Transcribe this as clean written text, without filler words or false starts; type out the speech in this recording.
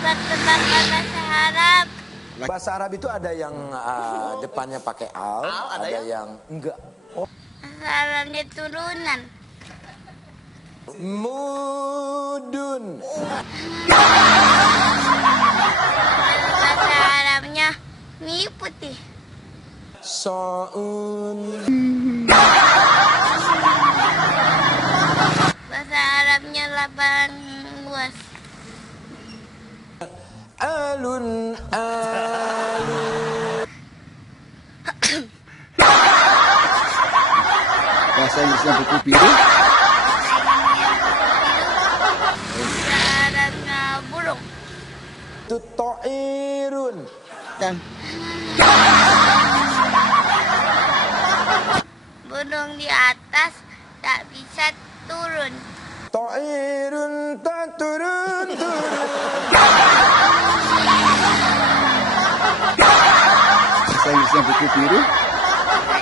tentang bahasa Arab. Bahasa Arab itu ada yang depannya pakai al, ada yang enggak. Bahasa Arabnya turunan. Mudun. Bahasa Arabnya mie putih. Soun. Bahasa Arabnya lapangan luas. Alun alun. Bahasa Inggrisnya buku biru. Bahasa Arabnya burung. Tutoirun. Kan? Burung di atas tak bisa turun. Toirun tak turun turun. Bahasa Inggrisnya buku biru. Bahasa